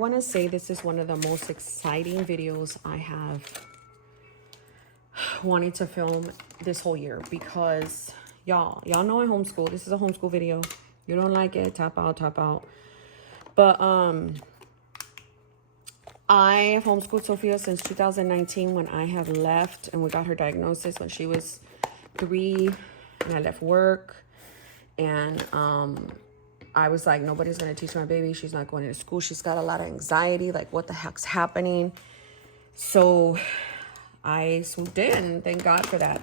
I want to say this is one of the most exciting videos I have wanted to film this whole year because y'all know I homeschool. This is a homeschool video. You don't like it, tap out. But I have homeschooled Sophia since 2019 when I have left and we got her diagnosis when she was 3 and I left work. And I was like, nobody's going to teach my baby. She's not going to school. She's got a lot of anxiety. Like, what the heck's happening? So I swooped in. Thank God for that.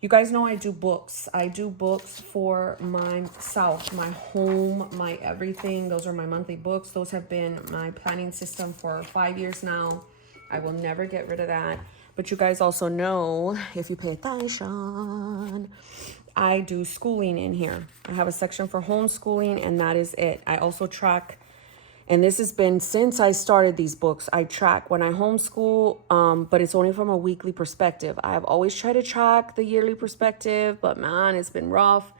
You guys know I do books. I do books for myself, my home, my everything. Those are my monthly books. Those have been my planning system for 5 years now. I will never get rid of that. But you guys also know, if you pay attention, I do schooling in here. I have a section for homeschooling, and that is it. I also track, and this has been since I started these books, I track when I homeschool, but it's only from a weekly perspective. I have always tried to track the yearly perspective, but man, it's been rough.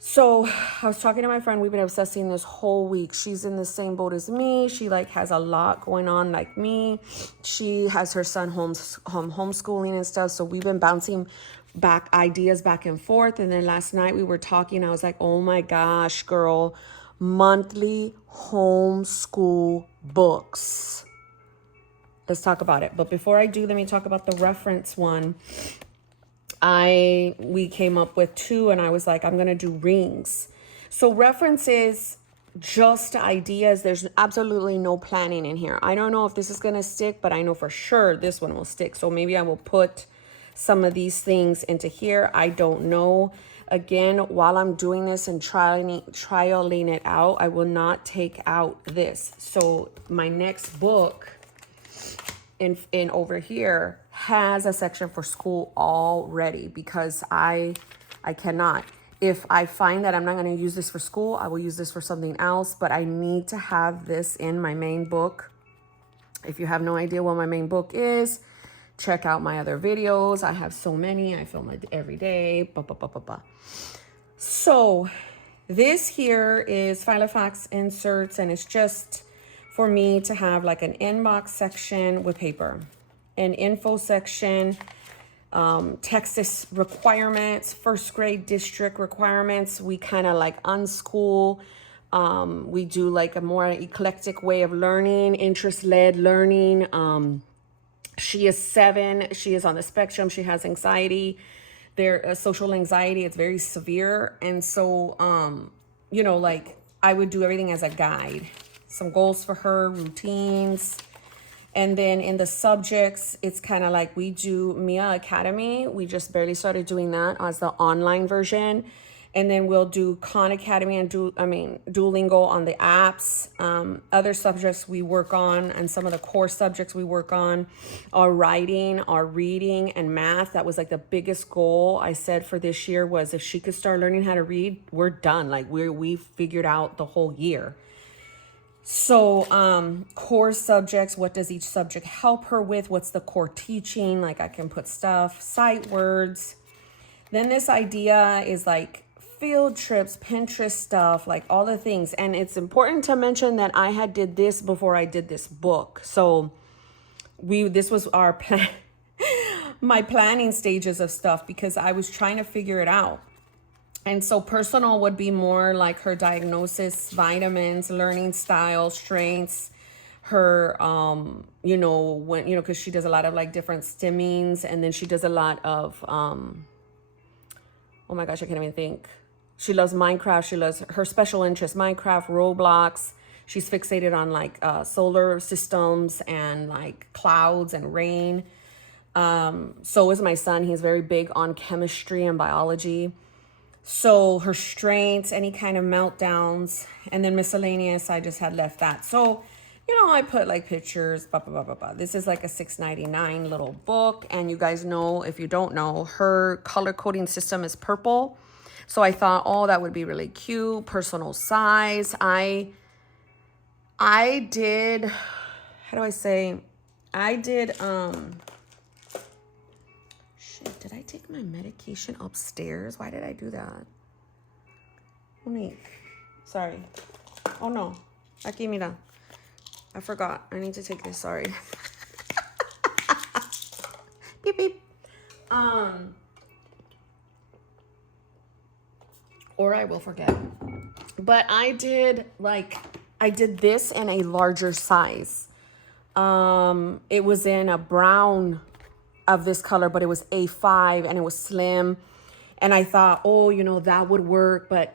So I was talking to my friend. We've been obsessing this whole week. She's in the same boat as me. She has a lot going on like me. She has her son homeschooling and stuff. So we've been bouncing back ideas back and forth. And then last night we were talking. I was like, oh my gosh, girl, monthly homeschool books. Let's talk about it. But before I do, let me talk about the reference one. We came up with 2 and I was like, I'm going to do rings. So references, just ideas. There's absolutely no planning in here. I don't know if this is going to stick, but I know for sure this one will stick. So maybe I will put some of these things into here. I don't know. Again, while I'm doing this and trialing it out, I will not take out this. So my next book in over here has a section for school already because I cannot. If I find that I'm not going to use this for school, I will use this for something else, but I need to have this in my main book. If you have no idea what my main book is, check out my other videos. I have so many. I film it every day. So this here is Filofax inserts, and it's just for me to have like an inbox section with paper, an info section, Texas requirements, first grade district requirements. We kind of like unschool. We do like a more eclectic way of learning, interest-led learning. She is 7. She is on the spectrum. She has anxiety. Social anxiety. It's very severe. And so, like I would do everything as a guide. Some goals for her, routines. And then in the subjects, it's kind of like we do Mia Academy. We just barely started doing that as the online version. And then we'll do Khan Academy and Duolingo on the apps. Other subjects we work on, and some of the core subjects we work on are writing, are reading, and math. That was like the biggest goal I said for this year was if she could start learning how to read, we're done. Like we figured out the whole year. So core subjects, what does each subject help her with? What's the core teaching? Like I can put stuff, sight words. Then this idea is like field trips, Pinterest stuff, like all the things. And it's important to mention that I did this before I did this book. So this was our plan, my planning stages of stuff, because I was trying to figure it out. And so personal would be more like her diagnosis, vitamins, learning style, strengths, her, because she does a lot of like different stimmings, and then she does a lot of, oh my gosh, I can't even think. She loves Minecraft. She loves her special interest, Minecraft, Roblox. She's fixated on like solar systems and like clouds and rain. So is my son. He's very big on chemistry and biology. So her strengths, any kind of meltdowns, and then miscellaneous, I just had left that. So, I put like pictures, This is like a $6.99 little book. And you guys know, if you don't know, her color coding system is purple. So I thought, oh, that would be really cute. Personal size. I did, how do I say? I did, did I take my medication upstairs? Why did I do that? Monique, sorry. Oh no, aquí mira. I forgot. I need to take this. Sorry. Beep, beep. Or I will forget. But I did this in a larger size. It was in a brown of this color, but it was A5 and it was slim. And I thought, oh, you know, that would work. But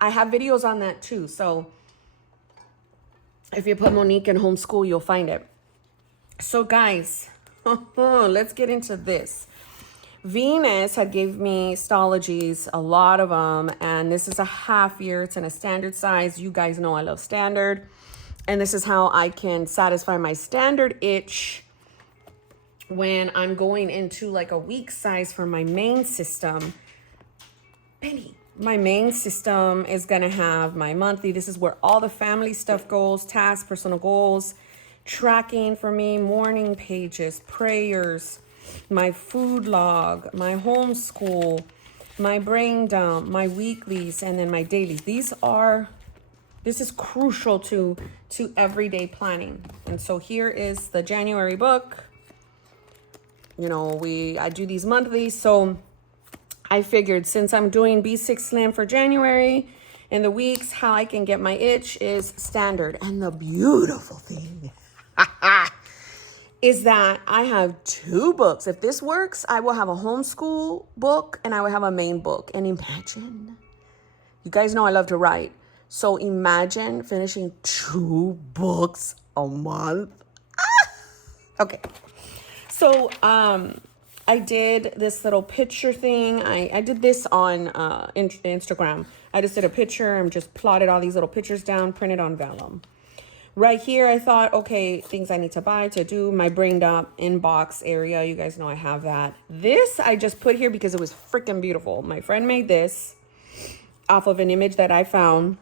I have videos on that too. So if you put Monique in homeschool, you'll find it. So guys, let's get into this. Venus had gave me stologies, a lot of them, and this is a half year. It's in a standard size. You guys know I love standard, and this is how I can satisfy my standard itch when I'm going into like a week size for my main system. Benny, my main system is gonna have my monthly. This is where all the family stuff goes, tasks, personal goals, tracking for me, morning pages, prayers, my food log, my homeschool, my brain dump, my weeklies, and then my dailies. This is crucial to everyday planning. And so here is the January book. You know, I do these monthly. So I figured since I'm doing B6 Slam for January in the weeks, how I can get my itch is standard. And the beautiful thing is that I have 2 books. If this works, I will have a homeschool book and I will have a main book. And imagine, you guys know I love to write. So imagine finishing 2 books a month. Okay. So I did this little picture thing. I did this on Instagram. I just did a picture and just plotted all these little pictures down, printed on vellum. Right here, I thought, okay, things I need to buy to do my brain dump inbox area. You guys know I have that. This I just put here because it was freaking beautiful. My friend made this off of an image that I found.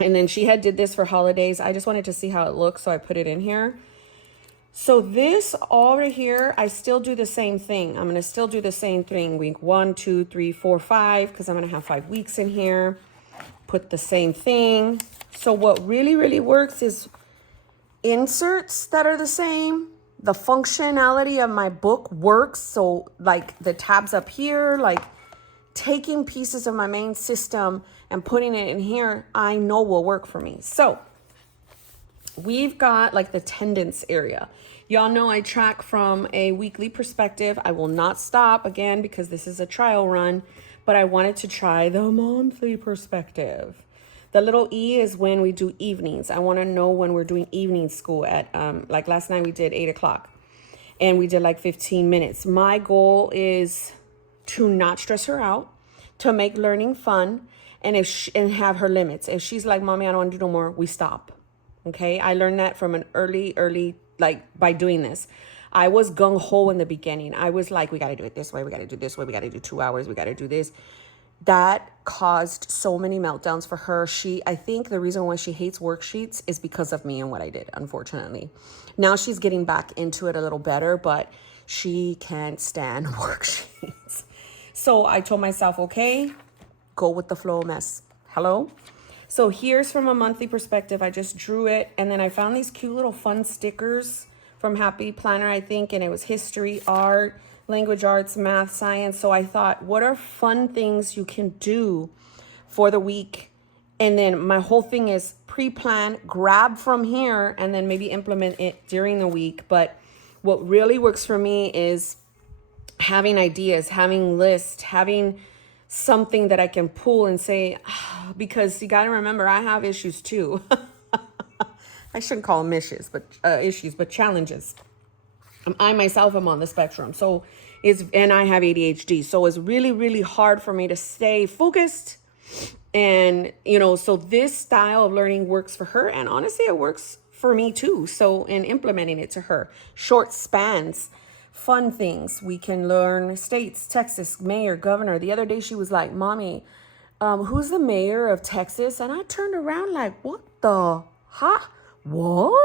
And then she did this for holidays. I just wanted to see how it looks, so I put it in here. So this all right here, I still do the same thing. I'm going to still do the same thing. Week 1, 2, 3, 4, 5, because I'm going to have 5 weeks in here. Put the same thing. So what really, really works is inserts that are the same. The functionality of my book works. So like the tabs up here, like taking pieces of my main system and putting it in here, I know will work for me. So we've got like the tendons area. Y'all know I track from a weekly perspective. I will not stop again because this is a trial run, but I wanted to try the monthly perspective. The little E is when we do evenings. I want to know when we're doing evening school at, like last night we did 8 o'clock and we did like 15 minutes. My goal is to not stress her out, to make learning fun, and and have her limits. If she's like, Mommy, I don't want to do no more, we stop. Okay. I learned that from an early, like by doing this. I was gung-ho in the beginning. I was like, we got to do it this way. We got to do this way. We got to do 2 hours. We got to do this. That caused so many meltdowns for her. I think the reason why she hates worksheets is because of me and what I did, unfortunately. Now she's getting back into it a little better, but she can't stand worksheets. So I told myself, okay, go with the flow, mess. Hello? So here's from a monthly perspective. I just drew it. And then I found these cute little fun stickers from Happy Planner, I think. And it was history, art, language arts, math, science. So I thought, what are fun things you can do for the week? And then my whole thing is pre-plan, grab from here, and then maybe implement it during the week. But what really works for me is having ideas, having lists, having something that I can pull and say, because you got to remember, I have issues too. I shouldn't call them issues, but challenges. I myself am on the spectrum. So and I have ADHD. So it's really, really hard for me to stay focused. And, you know, so this style of learning works for her. And honestly, it works for me too. So in implementing it to her, short spans, fun things. We can learn states, Texas, mayor, governor. The other day she was like, Mommy, who's the mayor of Texas? And I turned around like, what the, what?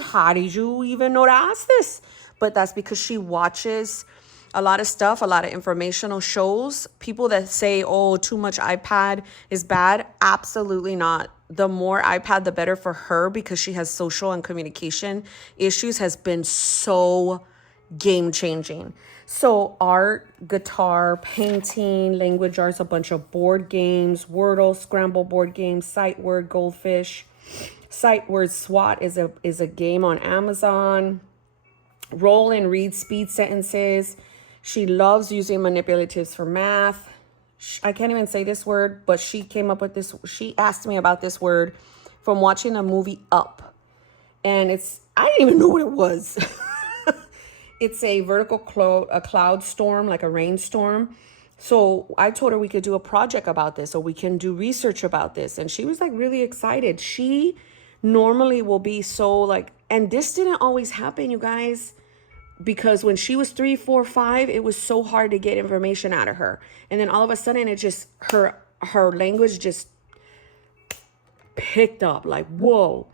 How did you even know to ask this? But that's because she watches a lot of stuff, a lot of informational shows. People that say, oh, too much iPad is bad. Absolutely not. the more iPad, the better for her, because she has social and communication issues, has been so game changing. So art, guitar, painting, language arts, a bunch of board games, Wordle, Scramble board games, Sight Word, Goldfish. Sight Word SWAT is a game on Amazon. Roll and read speed sentences. She loves using manipulatives for math. I can't even say this word, but she came up with this. She asked me about this word from watching a movie Up. And I didn't even know what it was. It's a vertical cloud storm, like a rainstorm. So I told her we could do a project about this, or we can do research about this. And she was like really excited. She normally will be so like, and this didn't always happen, you guys, because when she was 3, 4, 5, it was so hard to get information out of her. And then all of a sudden it just, her language just picked up, like, whoa.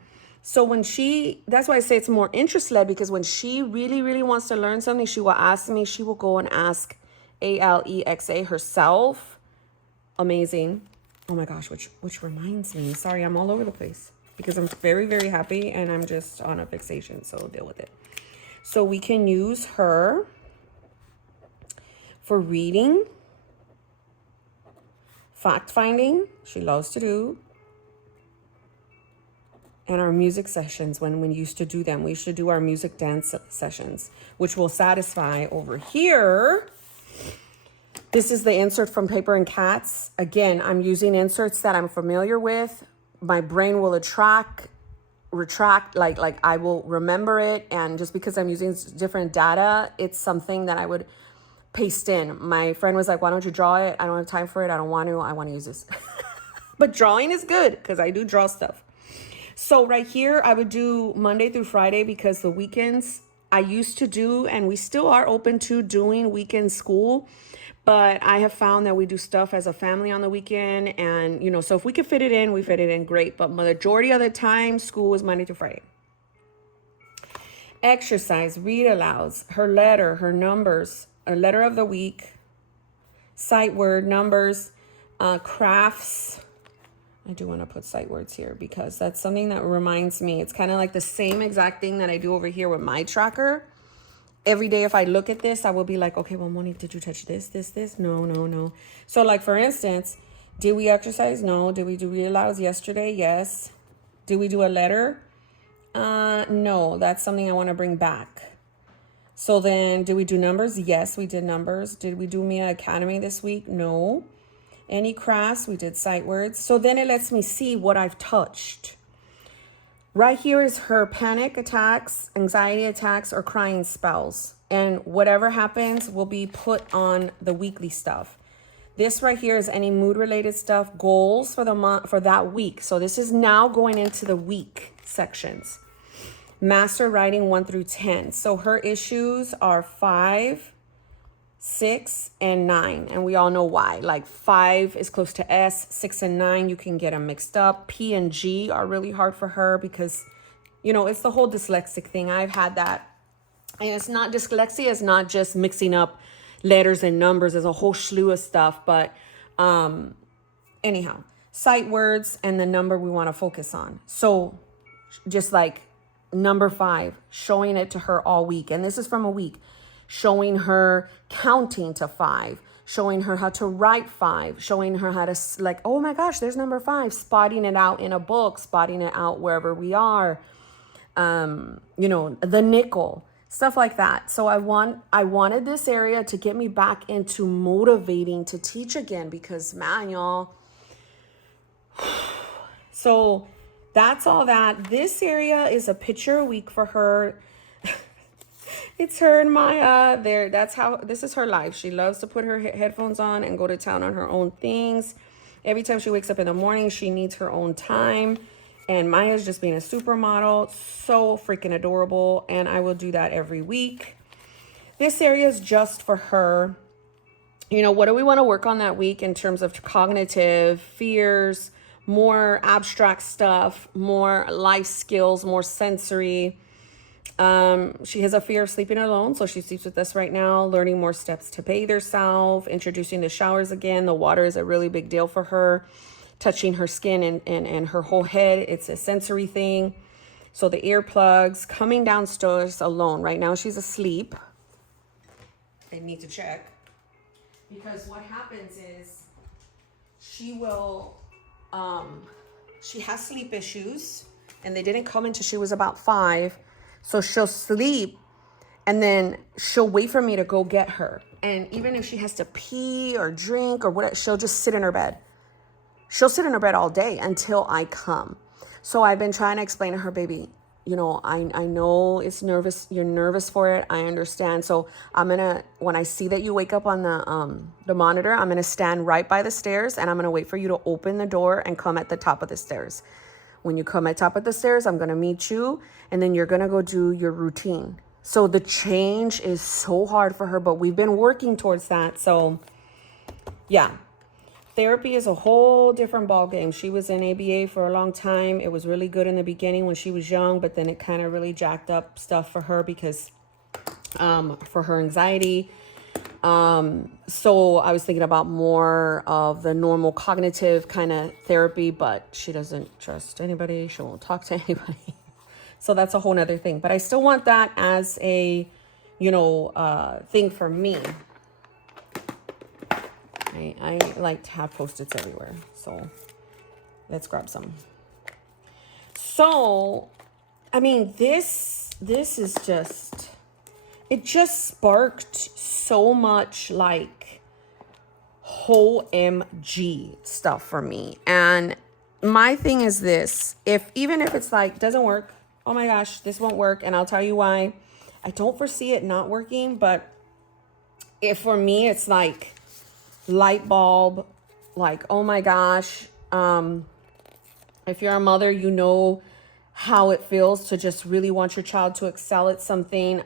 So that's why I say it's more interest-led, because when she really, really wants to learn something, she will ask me. She will go and ask Alexa herself. Amazing. Oh my gosh, which reminds me. Sorry, I'm all over the place because I'm very, very happy and I'm just on a fixation, so deal with it. So we can use her for reading, fact-finding, she loves to do, and our music sessions. When we used to do them, we used to do our music dance sessions, which will satisfy over here. This is the insert from Paper and Cats. Again, I'm using inserts that I'm familiar with. My brain will retract, like I will remember it. And just because I'm using different data, it's something that I would paste in. My friend was like, why don't you draw it? I don't have time for it. I want to use this. But drawing is good because I do draw stuff. So right here, I would do Monday through Friday, because the weekends I used to do, and we still are open to doing weekend school. But I have found that we do stuff as a family on the weekend. And, so if we could fit it in, we fit it in, great. But majority of the time, school is Monday through Friday. Exercise, read alouds, her letter, her numbers, a letter of the week, sight word, numbers, crafts. I do want to put sight words here because that's something that reminds me. It's kind of like the same exact thing that I do over here with my tracker. Every day, if I look at this, I will be like, okay, well, Monique, did you touch this? No. So like, for instance, did we exercise? No. Did we do read alouds yesterday? Yes. Did we do a letter? No, that's something I want to bring back. So then, did we do numbers? Yes, we did numbers. Did we do Mia Academy this week? No. Any crafts? We did sight words. So then it lets me see what I've touched. Right here is her panic attacks, anxiety attacks, or crying spells. And whatever happens will be put on the weekly stuff. This right here is any mood-related stuff, goals for the month, for that week. So this is now going into the week sections. Master writing 1 through 10. So her issues are 5, 6, and 9. And we all know why. Like 5 is close to S, 6 and 9, you can get them mixed up. P and G are really hard for her because, it's the whole dyslexic thing. I've had that. And it's not, dyslexia is not just mixing up letters and numbers. There's a whole slew of stuff. But anyhow, sight words and the number we want to focus on. So just like number 5, showing it to her all week. And this is from a week. Showing her counting to 5, showing her how to write 5, showing her how to like, oh my gosh, there's number 5, spotting it out in a book, spotting it out wherever we are, the nickel, stuff like that. So I wanted this area to get me back into motivating to teach again, because man, y'all. So that's all that. This area is a picture a week for her. It's her and Maya there. This is her life. She loves to put her headphones on and go to town on her own things. Every time she wakes up in the morning, she needs her own time. And Maya's just being a supermodel. So freaking adorable. And I will do that every week. This area is just for her. What do we want to work on that week in terms of cognitive fears, more abstract stuff, more life skills, more sensory. She has a fear of sleeping alone, so she sleeps with us right now. Learning more steps to bathe herself, introducing the showers again. The water is a really big deal for her. touching her skin and her whole head. It's a sensory thing. So the earplugs, coming downstairs alone. Right now she's asleep. I need to check. Because what happens is she will, she has sleep issues, and they didn't come until she was about 5. So she'll sleep, and then she'll wait for me to go get her. And even if she has to pee or drink or whatever, she'll just sit in her bed. She'll sit in her bed all day until I come. So I've been trying to explain to her, baby, you know, I know it's nervous. You're nervous for it. I understand. So I'm going to, when I see that you wake up on the monitor, I'm going to stand right by the stairs, and I'm going to wait for you to open the door and come at the top of the stairs. When you come at top of the stairs, I'm going to meet you, and then you're going to go do your routine. So the change is so hard for her, but we've been working towards that. So yeah, therapy is a whole different ballgame. She was in ABA for a long time. It was really good in the beginning when she was young, but then it kind of really jacked up stuff for her because for her anxiety. So I was thinking about more of the normal cognitive kind of therapy, but she doesn't trust anybody. She won't talk to anybody. So that's a whole nother thing, but I still want that as a, thing for me. I like to have Post-its everywhere. So let's grab some. So, I mean, this is just, it just sparked so much like whole MG stuff for me. And my thing is this, even if it's like, doesn't work, oh my gosh, this won't work. And I'll tell you why. I don't foresee it not working, but if for me, it's like light bulb, like, oh my gosh. If you're a mother, you know how it feels to just really want your child to excel at something.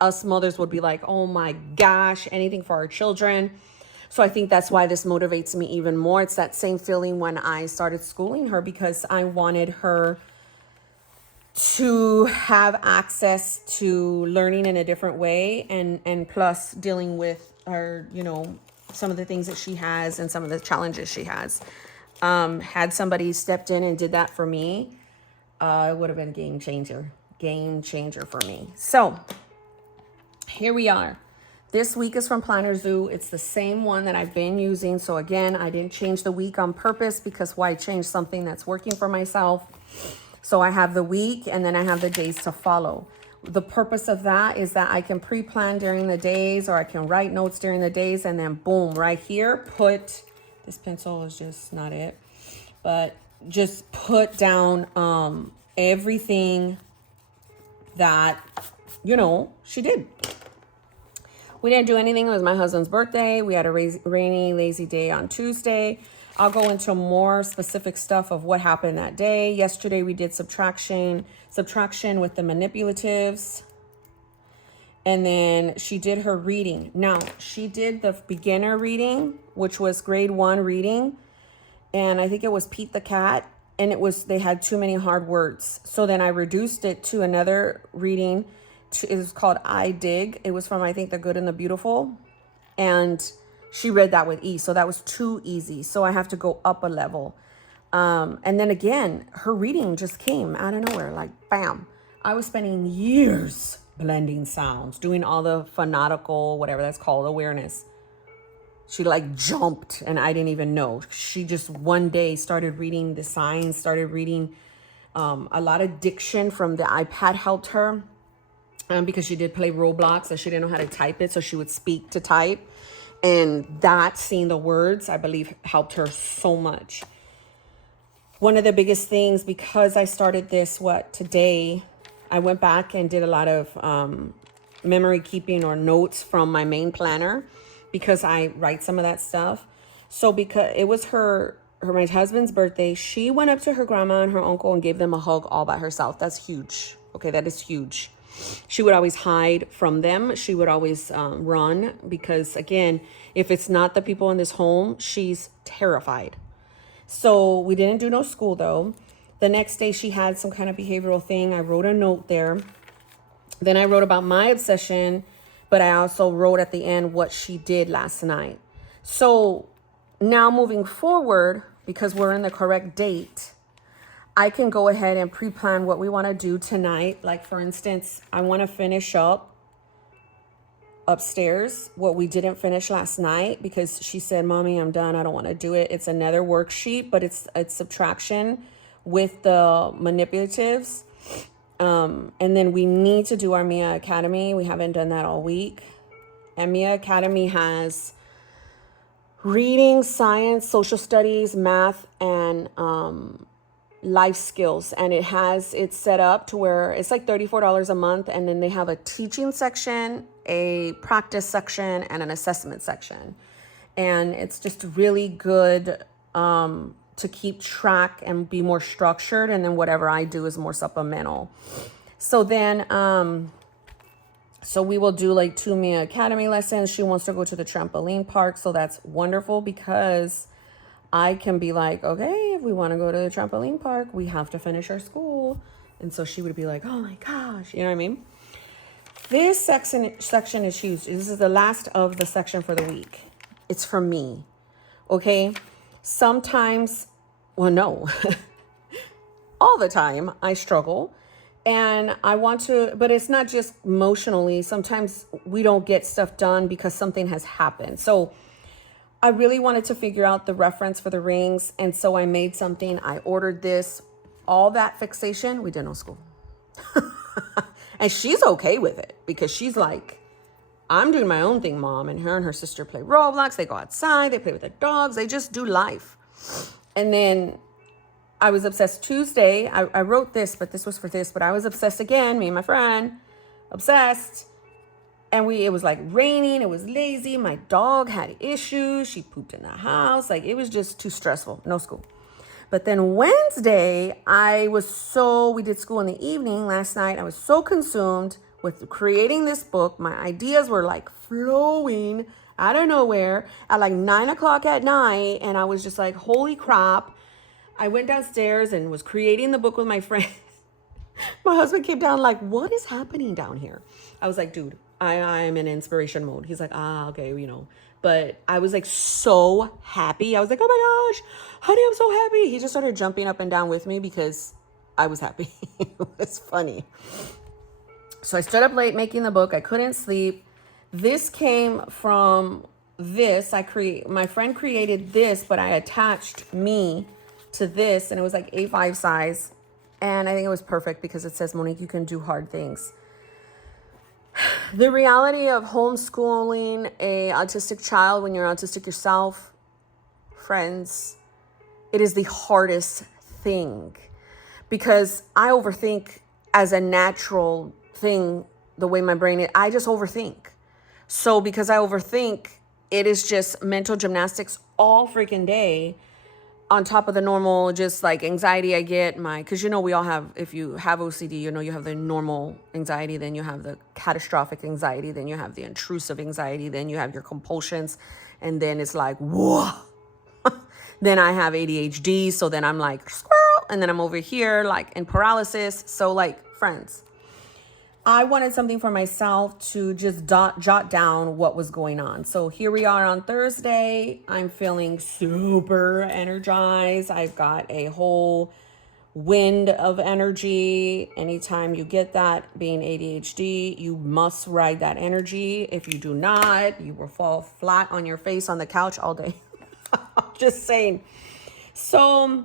Us mothers would be like, oh my gosh, anything for our children. So I think that's why this motivates me even more. It's that same feeling when I started schooling her, because I wanted her to have access to learning in a different way, and plus dealing with her, some of the things that she has and some of the challenges she has. Had somebody stepped in and did that for me, it would have been game changer for me. So here we are. This week is from Planner Zoo. It's the same one that I've been using. So again, I didn't change the week on purpose, because why change something that's working for myself? So I have the week, and then I have the days to follow. The purpose of that is that I can pre-plan during the days, or I can write notes during the days, and then boom, right here, this pencil is just not it, but just put down everything that, she did. We didn't do anything. It was my husband's birthday. We had a rainy, lazy day on Tuesday. I'll go into more specific stuff of what happened that day. Yesterday, we did subtraction with the manipulatives. And then she did her reading. Now, she did the beginner reading, which was grade 1 reading. And I think it was Pete the Cat. And they had too many hard words. So then I reduced it to another reading. It was called I Dig. It was from, I think, The Good and the Beautiful. And she read that with ease. So that was too easy. So I have to go up a level. And then again, her reading just came out of nowhere, like bam. I was spending years blending sounds, doing all the phonetical, whatever that's called, awareness. She like jumped and I didn't even know. She just one day started reading the signs, started reading a lot of diction from the iPad helped her. Because she did play Roblox and she didn't know how to type it. So she would speak to type. And that, seeing the words, I believe, helped her so much. One of the biggest things, because I started this, today, I went back and did a lot of memory keeping or notes from my main planner, because I write some of that stuff. So because it was my husband's birthday, she went up to her grandma and her uncle and gave them a hug all by herself. That's huge. Okay, that is huge. She would always hide from them. She would always run, because again, if it's not the people in this home, she's terrified. So we didn't do no school though. The next day she had some kind of behavioral thing. I wrote a note there. Then I wrote about my obsession, but I also wrote at the end what she did last night. So now moving forward, because we're in the correct date, I can go ahead and pre-plan what we want to do tonight. Like, for instance, I want to finish up upstairs what we didn't finish last night, because she said, Mommy, I'm done. I don't want to do it. It's another worksheet, but it's subtraction with the manipulatives. And then we need to do our Mia Academy. We haven't done that all week. And Mia Academy has reading, science, social studies, math, and life skills. And it's set up to where it's like $34 a month. And then they have a teaching section, a practice section, and an assessment section. And it's just really good to keep track and be more structured. And then whatever I do is more supplemental. So then, so we will do like 2 Mia Academy lessons. She wants to go to the trampoline park. So that's wonderful, because I can be like, okay, if we want to go to the trampoline park, we have to finish our school. And so she would be like, oh my gosh, you know what I mean? This section is huge. This is the last of the section for the week. It's for me, okay? Sometimes, well, no, all the time I struggle, and I want to, but it's not just emotionally. Sometimes we don't get stuff done because something has happened. So I really wanted to figure out the reference for the rings. And so I made something. I ordered this. All that fixation, we did no school. And she's okay with it, because she's like, I'm doing my own thing, Mom. And her and her sister play Roblox. They go outside. They play with their dogs. They just do life. And then I was obsessed Tuesday. I wrote this, but this was for this. But I was obsessed again, me and my friend, obsessed. And it was like raining. It was lazy. My dog had issues. She pooped in the house. Like, it was just too stressful. No school. But then Wednesday, we did school in the evening last night. I was so consumed with creating this book. My ideas were like flowing out of nowhere at like 9 o'clock at night. And I was just like, holy crap. I went downstairs and was creating the book with my friend. My husband came down like, what is happening down here? I was like, dude, I'm in inspiration mode. He's like, okay, you know. But I was like so happy. I was like, oh my gosh, honey, I'm so happy. He just started jumping up and down with me because I was happy. It was funny. So I stood up late making the book. I couldn't sleep. This came from this. My friend created this, but I attached me to this, and it was like A5 size. And I think it was perfect because it says, Monique, you can do hard things. The reality of homeschooling a autistic child when you're autistic yourself, friends, it is the hardest thing, because I overthink as a natural thing, the way my brain is. I just overthink. So because I overthink, it is just mental gymnastics all freaking day, on top of the normal, just like anxiety I get, because we all have, if you have OCD, you have the normal anxiety, then you have the catastrophic anxiety, then you have the intrusive anxiety, then you have your compulsions, and then it's like, whoa. Then I have ADHD, so then I'm like, squirrel, and then I'm over here like in paralysis. So like, friends, I wanted something for myself to just jot down what was going on. So here we are on Thursday. I'm feeling super energized. I've got a whole wind of energy. Anytime you get that, being ADHD, you must ride that energy. If you do not, you will fall flat on your face on the couch all day. Just saying. So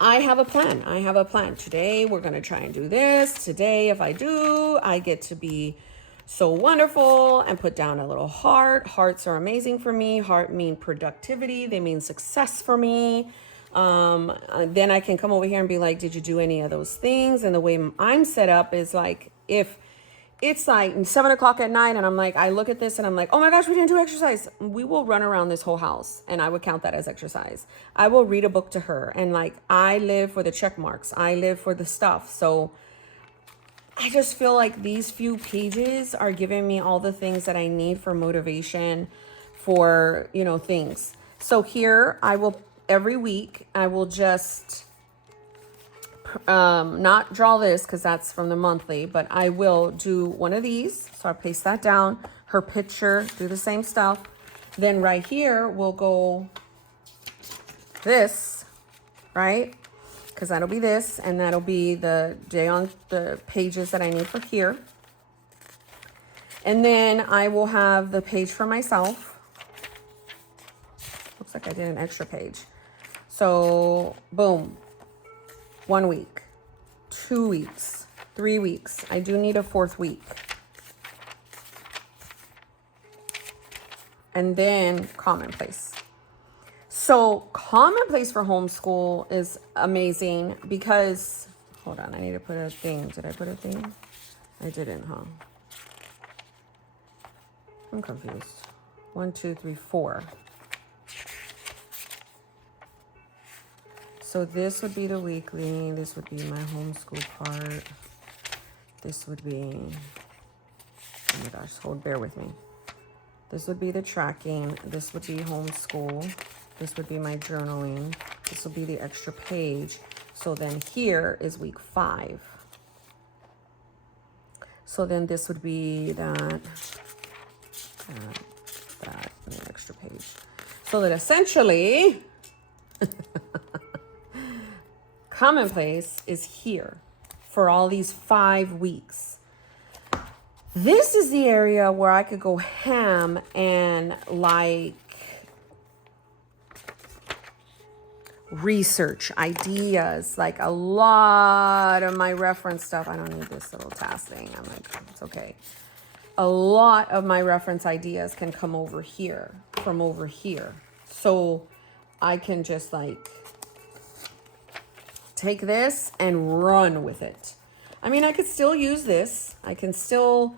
I have a plan. Today, we're going to try and do this. Today, if I do, I get to be so wonderful and put down a little heart. Hearts are amazing for me. Heart mean productivity. They mean success for me. Then I can come over here and be like, did you do any of those things? And the way I'm set up is like, if it's like 7 o'clock at night and I'm like, I look at this and I'm like, oh my gosh, we didn't do exercise. We will run around this whole house, and I would count that as exercise. I will read a book to her, and like, I live for the check marks. I live for the stuff. So I just feel like these few pages are giving me all the things that I need for motivation for, things. So here every week I will just not draw this because that's from the monthly, but I will do one of these. So I'll paste that down, her picture, do the same stuff. Then right here we'll go this, right? Because that'll be this, and that'll be the day on the pages that I need for here. And then I will have the page for myself. Looks like I did an extra page. So boom, 1 week, 2 weeks, 3 weeks. I do need a 4th week. And then commonplace. So commonplace for homeschool is amazing because, hold on, I need to put a thing. Did I put a thing? I didn't, huh? I'm confused. 1, 2, 3, 4. So this would be the weekly. This would be my homeschool part. This would be, oh my gosh, bear with me. This would be the tracking. This would be homeschool. This would be my journaling. This will be the extra page. So then here is week 5. So then this would be that, and the extra page. So that essentially, commonplace is here for all these 5 weeks. This is the area where I could go ham and like research ideas, like a lot of my reference stuff. I don't need this little task thing. I'm like, it's okay. A lot of my reference ideas can come over here, from over here. So I can just like take this and run with it. I mean, I could still use this. I can still,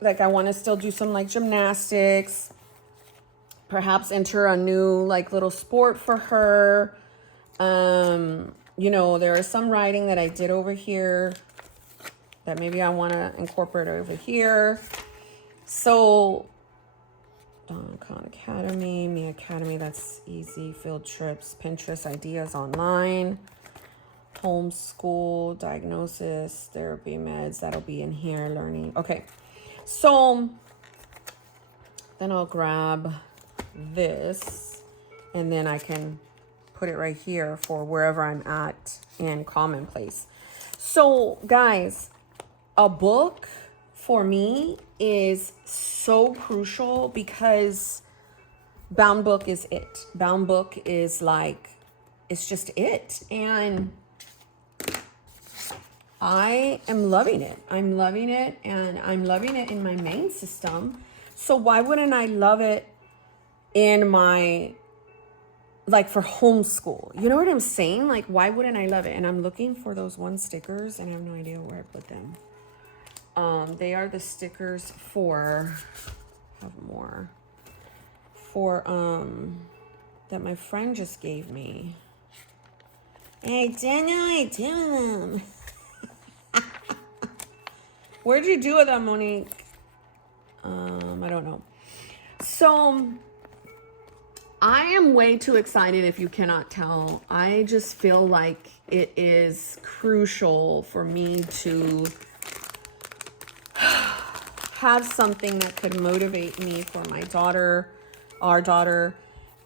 like, I want to still do some like gymnastics, perhaps enter a new like little sport for her. You know, there is some writing that I did over here that maybe I want to incorporate over here. So Khan Academy, Me Academy, that's easy. Field trips, Pinterest, ideas online, homeschool, diagnosis, therapy, meds, that'll be in here, learning. Okay, so then I'll grab this and then I can put it right here for wherever I'm at in commonplace. So guys, a book for me is so crucial because bound book is it. Bound book is like, it's just it. And I am loving it. I'm loving it, and I'm loving it in my main system. So why wouldn't I love it in my, like for homeschool? You know what I'm saying? Like, why wouldn't I love it? And I'm looking for those one stickers and I have no idea where I put them. They are the stickers for, have more, for, that my friend just gave me. I don't know what I do with them. Where'd you do with them, Monique? I don't know. So I am way too excited if you cannot tell. I just feel like it is crucial for me to have something that could motivate me for my daughter, our daughter.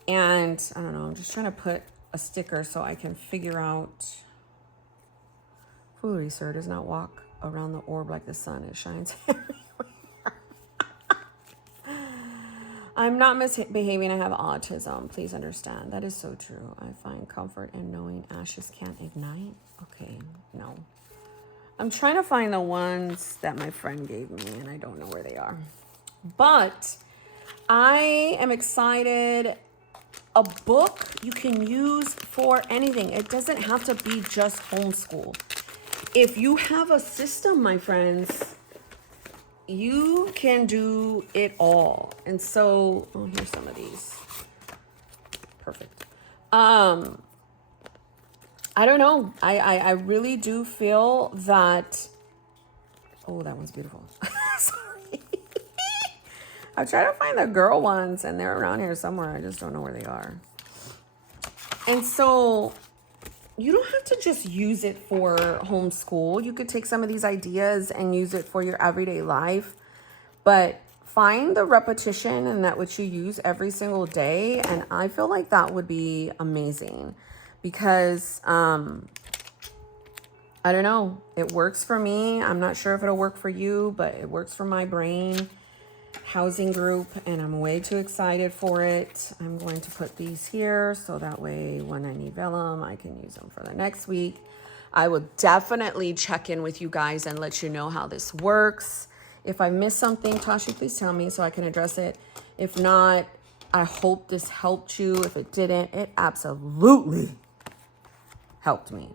And I don't know, I'm just trying to put a sticker so I can figure out. Foolery, sir, does not walk around the orb like the sun. It shines everywhere. I'm not misbehaving. I have autism. Please understand. That is so true. I find comfort in knowing ashes can't ignite. Okay, no. I'm trying to find the ones that my friend gave me, and I don't know where they are. But I am excited. A book you can use for anything. It doesn't have to be just homeschool. If you have a system, my friends, you can do it all. And so, oh, here's some of these. Perfect. I don't know. I really do feel that, oh, that one's beautiful. Sorry. I'm trying to find the girl ones and they're around here somewhere. I just don't know where they are. And so you don't have to just use it for homeschool. You could take some of these ideas and use it for your everyday life. But find the repetition and that which you use every single day. And I feel like that would be amazing because, I don't know, it works for me. I'm not sure if it'll work for you, but it works for my brain. Housing group, and I'm way too excited for it. I'm going to put these here so that way when I need vellum, I can use them for the next week. I will definitely check in with you guys and let you know how this works. If I missed something, Tashi, please tell me so I can address it. If not, I hope this helped you. If it didn't, it absolutely helped me.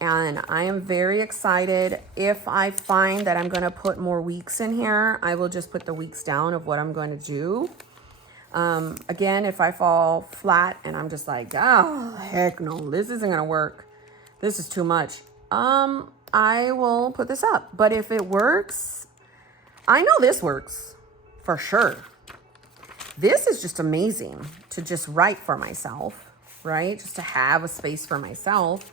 And I am very excited. If I find that I'm going to put more weeks in here, I will just put the weeks down of what I'm going to do. Again, if I fall flat and I'm just like, oh, heck no, this isn't going to work. This is too much. I will put this up. But if it works, I know this works for sure. This is just amazing to just write for myself, right? Just to have a space for myself.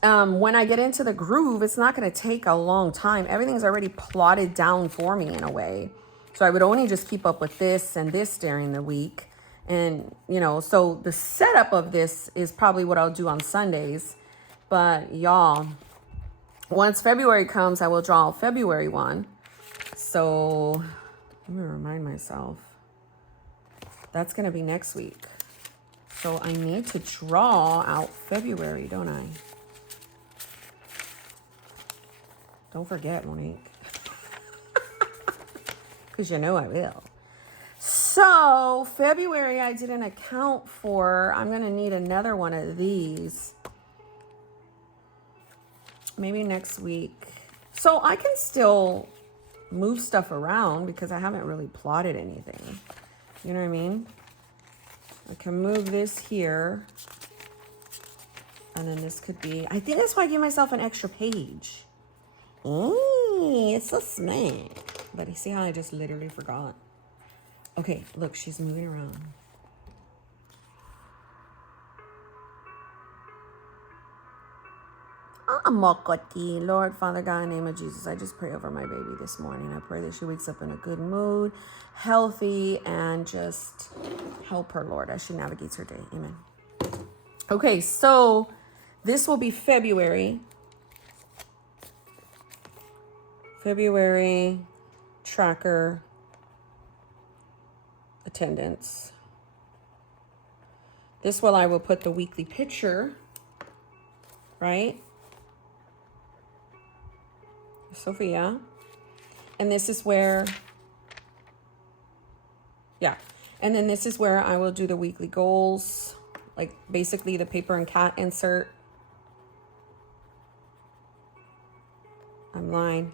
When I get into the groove, it's not going to take a long time. Everything's already plotted down for me in a way. So I would only just keep up with this and this during the week. And, you know, so the setup of this is probably what I'll do on Sundays. But y'all, once February comes, I will draw February one. So let me remind myself. That's going to be next week. So I need to draw out February, don't I? Don't forget, Monique. Because you know I will. So, February I didn't account for. I'm going to need another one of these. Maybe next week. So, I can still move stuff around because I haven't really plotted anything. You know what I mean? I can move this here. And then this could be... I think that's why I give myself an extra page. It's so smart. But you see how I just literally forgot? Okay, look, she's moving around. Amokoti, Lord, Father God, in the name of Jesus, I just pray over my baby this morning. I pray that she wakes up in a good mood, healthy, and just help her, Lord, as she navigates her day. Amen. Okay, so this will be February. February tracker attendance. This one I will put the weekly picture, right? Sophia. And this is where, yeah. And then this is where I will do the weekly goals, like basically the paper and cat insert. I'm lying.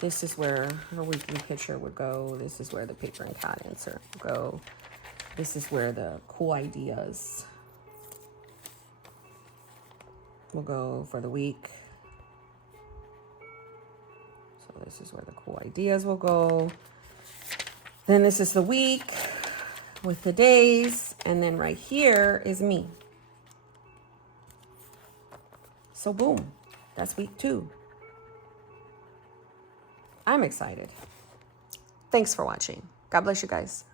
This is where her weekly picture would go. This is where the paper and cat insert would go. This is where the cool ideas will go for the week. So this is where the cool ideas will go. Then this is the week with the days. And then right here is me. So boom, that's week 2. I'm excited. Thanks for watching. God bless you guys.